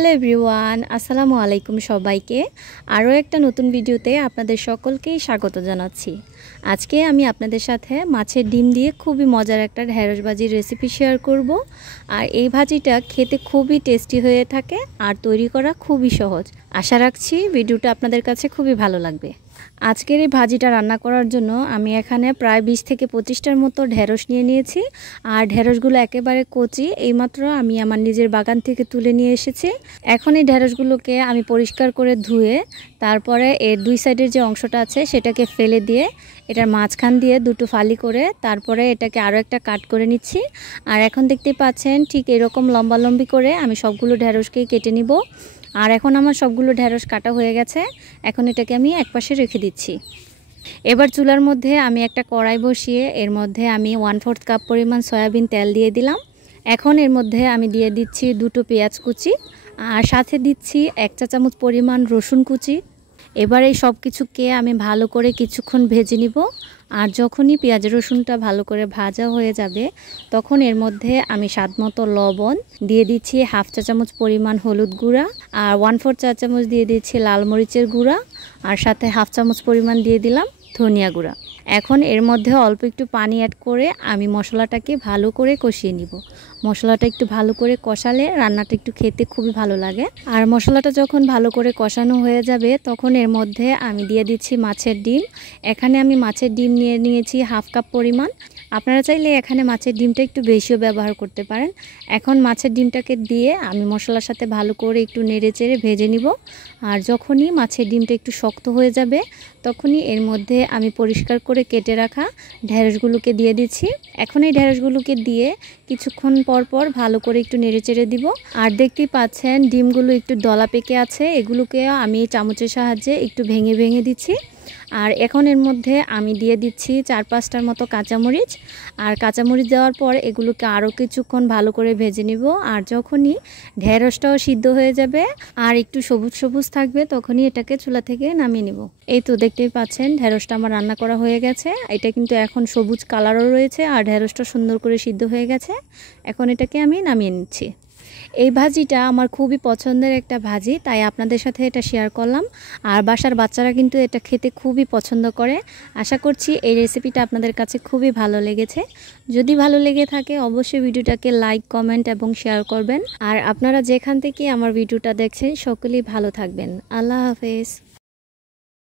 Hello everyone, আসসালামু আলাইকুম সবাইকে। আরও একটা নতুন ভিডিওতে আপনাদের সকলকেই স্বাগত জানাচ্ছি। আজকে আমি আপনাদের সাথে মাছের ডিম দিয়ে খুবই মজার একটা ঢেঁড়স ভাজির রেসিপি শেয়ার করব। আর এই ভাজিটা খেতে খুবই টেস্টি হয়ে থাকে আর তৈরি করা খুবই সহজ। আশা রাখছি ভিডিওটা আপনাদের কাছে খুবই ভালো লাগবে। আজকের এই ভাজিটা রান্না করার জন্য আমি এখানে প্রায় 20 থেকে 25টার মতো ঢেঁড়স নিয়ে নিয়েছি। আর ঢেঁড়সগুলো একেবারে কচি, এইমাত্র আমি আমার নিজের বাগান থেকে তুলে নিয়ে এসেছি। এখন এই ঢেঁড়সগুলোকে আমি পরিষ্কার করে ধুয়ে তারপরে এর দুই সাইডের যে অংশটা আছে সেটাকে ফেলে দিয়ে এটার মাঝখান দিয়ে দুটো ফালি করে তারপরে এটাকে আরও একটা কাট করে নিচ্ছি। আর এখন দেখতে পাচ্ছেন ঠিক এরকম লম্বালম্বি করে আমি সবগুলো ঢেঁড়সকেই কেটে নিব। আর এখন আমার সবগুলো ঢেঁড়স কাটা হয়ে গেছে। এখন এটাকে আমি একপাশে রেখে দিচ্ছি। এবার চুলার মধ্যে আমি একটা কড়াই বসিয়ে এর মধ্যে আমি 1/4 কাপ পরিমাণ সয়াবিন তেল দিয়ে দিলাম। এখন এর মধ্যে আমি দিয়ে দিচ্ছি দুটো পেঁয়াজ কুচি আর সাথে দিচ্ছি 1 চা চামচ পরিমাণ রসুন কুচি। এবার এই সব কিছুকে আমি ভালো করে কিছুক্ষণ ভেজে নিব। আর যখনই পেঁয়াজ রসুনটা ভালো করে ভাজা হয়ে যাবে তখন এর মধ্যে আমি স্বাদমতো লবণ দিয়ে দিচ্ছি, 1/2 চা চামচ পরিমাণ হলুদ গুঁড়া আর 1/4 চা চামচ দিয়ে দিচ্ছি লাল মরিচের গুঁড়া আর সাথে 1/2 চামচ পরিমাণ দিয়ে দিলাম ধনিয়া গুঁড়া। এখন এর মধ্যে অল্প একটু পানি অ্যাড করে আমি মশলাটাকে ভালো করে কষিয়ে নিব। মশলাটা একটু ভালো করে কষালে রান্নাটা একটু খেতে খুবই ভালো লাগে। আর মশলাটা যখন ভালো করে কষানো হয়ে যাবে তখন এর মধ্যে আমি দিয়ে দিচ্ছি মাছের ডিম। এখানে আমি মাছের ডিম নিয়ে নিয়েছি 1/2 কাপ পরিমাণ। আপনারা চাইলে এখানে মাছের ডিমটা একটু বেশিও ব্যবহার করতে পারেন। এখন মাছের ডিমটাকে দিয়ে আমি মশলার সাথে ভালো করে একটু নেড়ে চেড়ে ভেজে নিব। আর যখনই মাছের ডিমটা একটু শক্ত হয়ে যাবে তখনই এর মধ্যে আমি পরিষ্কার করে কেটে রাখা ঢেঁড়সগুলোকে দিয়ে দিচ্ছি। এখন এই ঢেঁড়সগুলোকে দিয়ে কিছুক্ষণ পর পর ভালো করে একটু নেড়ে চেড়ে দিব। আর দেখতেই পাচ্ছেন ডিমগুলো একটু দলা পেকে আছে, এগুলোকে আমি চামচের সাহায্যে একটু ভেঙে ভেঙে দিচ্ছি। আর এখন এর মধ্যে আমি দিয়ে দিচ্ছি 4-5টার মতো কাঁচামরিচ। আর কাঁচামরিচ দেওয়ার পর এগুলোকে আরও কিছুক্ষণ ভালো করে ভেজে নিব। আর যখনই ঢেঁড়সটাও সিদ্ধ হয়ে যাবে আর একটু সবুজ সবুজ থাকবে তখনই এটাকে চুলা থেকে নামিয়ে নিব। এই তো দেখতেই পাচ্ছেন ঢেঁড়সটা আমার রান্না করা হয়ে গেছে। এটা কিন্তু এখন সবুজ কালারও রয়েছে আর ঢেঁড়সটা সুন্দর করে সিদ্ধ হয়ে গেছে। এখন এটাকে আমি নামিয়ে নিচ্ছি। এই ভাজিটা আমার খুবই পছন্দের একটা ভাজি, তাই আপনাদের সাথে এটা শেয়ার করলাম। আর বাসার বাচ্চারা কিন্তু এটা খেতে খুবই পছন্দ করে। আশা করছি এই রেসিপিটা আপনাদের কাছে খুবই ভালো লেগেছে। যদি ভালো লেগে থাকে অবশ্যই ভিডিওটাকে লাইক, কমেন্ট এবং শেয়ার করবেন। আর আপনারা যেখান থেকে আমার ভিডিওটা দেখছেন সকলেই ভালো থাকবেন। আল্লাহ হাফেজ।